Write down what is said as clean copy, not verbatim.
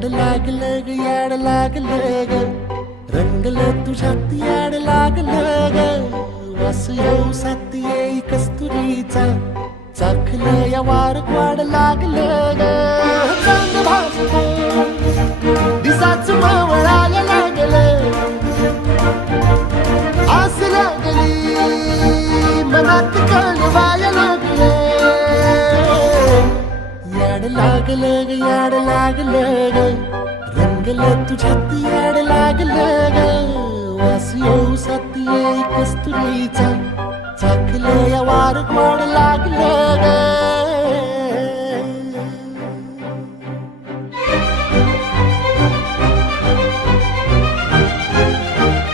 याड लागलं ग याड लागलं ग रंगलं तुझ्यात याड लागलं ग वास येऊ साथ येई कस्तुरीचा चाखलं या वार वाड लागलं ग चांद भासलं दिसाच मावळायला लागलं आस लागली मनात कळवायला लागलं याड लागलं ग याड लागलं ग रंगलं तुझ्यात याड लागलं ग वास येऊ साथ येई कस्तुरीचा चाखलं या वार वाड लागलं ग